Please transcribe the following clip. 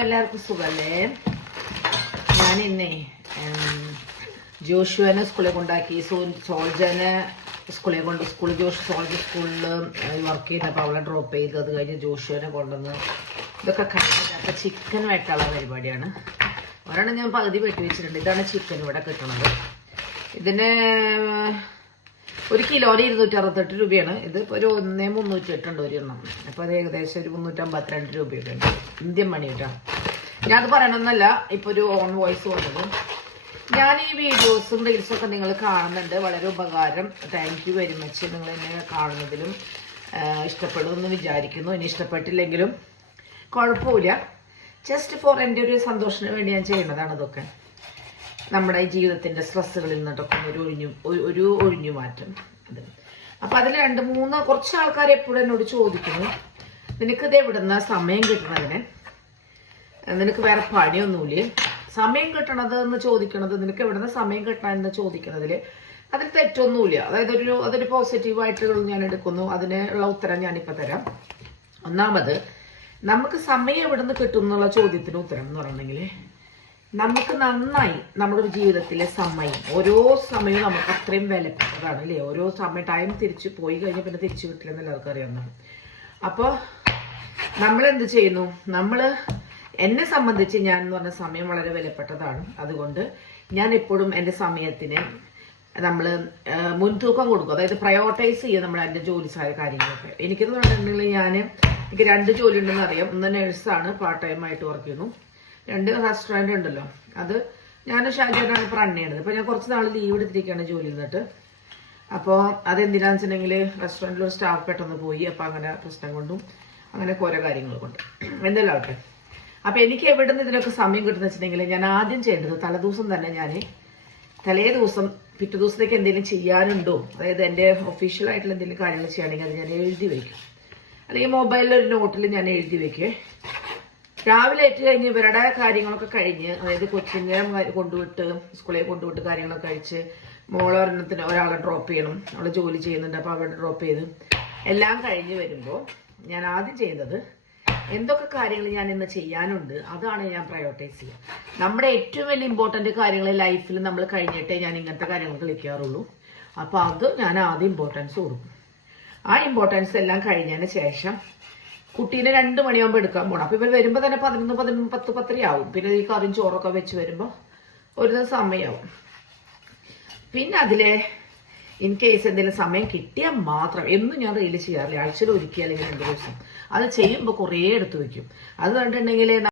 എല്ലാവർക്കും സുഖല്ലേ? ഞാൻ ഇന്നേ ജോഷുവിനെ സ്കൂളിൽ കൊണ്ടാക്കി, സോൾജനെ സോൾജ് സ്കൂളിൽ വർക്ക് ചെയ്തപ്പോൾ അവളെ ഡ്രോപ്പ് ചെയ്ത്, അത് കഴിഞ്ഞ് ജോഷുവിനെ കൊണ്ടുവന്ന് ഇതൊക്കെ കഴിഞ്ഞിട്ട് അപ്പം ചിക്കൻ വെക്കാനുള്ള പരിപാടിയാണ്. ഒരെണ്ണം ഞാൻ പകുതി വെട്ടി വെച്ചിട്ടുണ്ട്. ഇതാണ് ചിക്കൻ ഇവിടെ കിട്ടുന്നത്. ഇതിന് 1 കിലോന് 268 രൂപയാണ്. ഇതിപ്പോൾ ഒരു 1,308 ഒരു എണ്ണം. അപ്പോൾ അത് ഏകദേശം ഒരു 352 രൂപയൊക്കെ ഉണ്ട്. ഇന്ത്യൻ മണി കേട്ടോ. ഞാനത് പറയണമെന്നല്ല, ഇപ്പോൾ ഒരു ഓൺ വോയിസ് കൊണ്ടത്. ഞാൻ ഈ വീഡിയോസും റീൽസും ഒക്കെ നിങ്ങൾ കാണുന്നുണ്ട്. വളരെ ഉപകാരം. Thank you very much. നിങ്ങൾ എന്നെ കാണുന്നതിലും ഇഷ്ടപ്പെടുമെന്ന് വിചാരിക്കുന്നു. ഇനി ഇഷ്ടപ്പെട്ടില്ലെങ്കിലും കുഴപ്പമില്ല. ജസ്റ്റ് ഫോർ എൻ്റെ ഒരു സന്തോഷത്തിന് വേണ്ടി ഞാൻ ചെയ്യുന്നതാണ് ഇതൊക്കെ. നമ്മുടെ ഈ ജീവിതത്തിൻ്റെ സ്ട്രെസ്സുകളിൽ നിന്നിട്ടൊക്കെ ഒരു ഒഴിഞ്ഞു മാറ്റം. അത് അപ്പം അതിൽ 2-3 കുറച്ച് ആൾക്കാർ എപ്പോഴും എന്നോട് ചോദിക്കുന്നു, നിനക്കിത് എവിടുന്ന സമയം കിട്ടണതിന്? നിനക്ക് വേറെ പണിയൊന്നുമില്ലേ? സമയം കിട്ടണത് എന്ന് ചോദിക്കണത്, നിനക്ക് എവിടുന്ന സമയം കിട്ടണമെന്ന് ചോദിക്കുന്നതിൽ അതിൽ തെറ്റൊന്നുമില്ല. അതായത് അതൊരു പോസിറ്റീവായിട്ട് ഞാൻ എടുക്കുന്നു. അതിനുള്ള ഉത്തരം ഞാനിപ്പോൾ തരാം. ഒന്നാമത്, നമുക്ക് സമയം എവിടുന്ന് കിട്ടും എന്നുള്ള ചോദ്യത്തിന് ഉത്തരം എന്ന് പറഞ്ഞെങ്കിൽ, നമുക്ക് നന്നായി നമ്മുടെ ജീവിതത്തിലെ സമയം, ഓരോ സമയവും നമുക്ക് അത്രയും വിലപ്പെട്ടതാണ് അല്ലേ? ഓരോ സമയം ടൈം തിരിച്ചു പോയി കഴിഞ്ഞാൽ പിന്നെ തിരിച്ചു കിട്ടില്ലെന്ന് എല്ലാവർക്കും അറിയാവുന്നതാണ്. അപ്പോൾ നമ്മൾ എന്ത് ചെയ്യുന്നു? എന്നെ സംബന്ധിച്ച് ഞാൻ എന്ന് പറഞ്ഞ സമയം വളരെ വിലപ്പെട്ടതാണ്. അതുകൊണ്ട് ഞാൻ എപ്പോഴും എൻ്റെ സമയത്തിന് നമ്മൾ മുൻതൂക്കം കൊടുക്കും. അതായത് പ്രയോറിറ്റൈസ് ചെയ്യുക നമ്മൾ എൻ്റെ ജോലി കാര്യങ്ങളൊക്കെ. എനിക്കെന്ന് പറഞ്ഞിട്ടുണ്ടെങ്കിൽ എനിക്ക് 2 ജോലി ഉണ്ടെന്ന് അറിയാം. ഒന്ന് നേഴ്സാണ്, പാർട്ട് ടൈം ആയിട്ട് വർക്ക് ചെയ്യുന്നു. 2 റെസ്റ്റോറൻറ്റ് ഉണ്ടല്ലോ, അത് ഞാൻ ഷാജാനാണ് ഇപ്പോൾ റൺ ചെയ്യണത്. ഇപ്പോൾ ഞാൻ കുറച്ച് നാൾ ലീവ് എടുത്തിരിക്കുകയാണ് ജോലി നിന്നിട്ട്. അപ്പോൾ അതെന്തിനാന്ന് വെച്ചിട്ടുണ്ടെങ്കിൽ റെസ്റ്റോറൻറ്റിൽ ഒരു സ്റ്റാഫ് പെട്ടെന്ന് പോയി. അപ്പോൾ അങ്ങനെ പ്രശ്നം കൊണ്ടും അങ്ങനെ ഓരോ കാര്യങ്ങൾ കൊണ്ട് എന്തെല്ലാം ആവട്ടെ. അപ്പോൾ എനിക്ക് എവിടെ നിന്ന് ഇതിനൊക്കെ സമയം കിട്ടുന്ന വെച്ചിട്ടുണ്ടെങ്കിൽ, ഞാൻ ആദ്യം ചെയ്യേണ്ടത് തലേദിവസം തന്നെ തലേ ദിവസം പിറ്റേ ദിവസത്തേക്ക് എന്തെങ്കിലും ചെയ്യാനുണ്ടോ, അതായത് എൻ്റെ ഒഫീഷ്യലായിട്ടുള്ള എന്തെങ്കിലും കാര്യങ്ങൾ ചെയ്യുകയാണെങ്കിൽ അത് ഞാൻ എഴുതി വയ്ക്കും. അല്ലെങ്കിൽ മൊബൈലിലൊരു നോട്ടിൽ ഞാൻ എഴുതി വയ്ക്കേ. രാവിലെ ഏറ്റ് കഴിഞ്ഞ് ഇവരുടെ കാര്യങ്ങളൊക്കെ കഴിഞ്ഞ്, അതായത് കൊച്ചിനെ കൊണ്ടുവിട്ട് സ്കൂളിൽ കൊണ്ടുവിട്ട് കാര്യങ്ങളൊക്കെ കഴിച്ച്, ഒരാളെ ഡ്രോപ്പ് ചെയ്യണം. അവളെ ജോലി ചെയ്യുന്നുണ്ട്, അപ്പോൾ അവിടെ ഡ്രോപ്പ് ചെയ്ത് എല്ലാം കഴിഞ്ഞ് വരുമ്പോൾ ഞാൻ ആദ്യം ചെയ്യുന്നത്, എന്തൊക്കെ കാര്യങ്ങൾ ഞാൻ ഇന്ന് ചെയ്യാനുണ്ട് അതാണ് ഞാൻ പ്രയോറിറ്റൈസ് ചെയ്യുക. നമ്മുടെ ഏറ്റവും വലിയ ഇമ്പോർട്ടൻ്റ് കാര്യങ്ങൾ ലൈഫിൽ നമ്മൾ കഴിഞ്ഞിട്ടേ ഞാൻ ഇങ്ങനത്തെ കാര്യങ്ങൾ കളിക്കാറുള്ളൂ. അപ്പോൾ അത് ഞാൻ ആദ്യം ഇമ്പോർട്ടൻസ് കൊടുക്കും. ആ ഇമ്പോർട്ടൻസ് എല്ലാം കഴിഞ്ഞതിന് ശേഷം കുട്ടീനെ 2 മണിയാകുമ്പോൾ എടുക്കാൻ പോകണം. അപ്പോൾ ഇവർ വരുമ്പോൾ തന്നെ 11, 10, 10 ആവും. പിന്നെ ഈ കറിയും ചോറൊക്കെ വെച്ച് വരുമ്പോൾ ഒരു സമയമാവും. പിന്നെ അതിലെ ഇൻ കേസ് എന്തെങ്കിലും സമയം കിട്ടിയാൽ മാത്രം, എന്നും ഞാൻ റീല് ചെയ്യാറില്ല, ആഴ്ചയിൽ ഒരിക്കൽ അല്ലെങ്കിൽ 2 ദിവസം അത് ചെയ്യുമ്പോൾ കുറേ എടുത്ത് വയ്ക്കും. അത് കണ്ടിട്ടുണ്ടെങ്കിൽ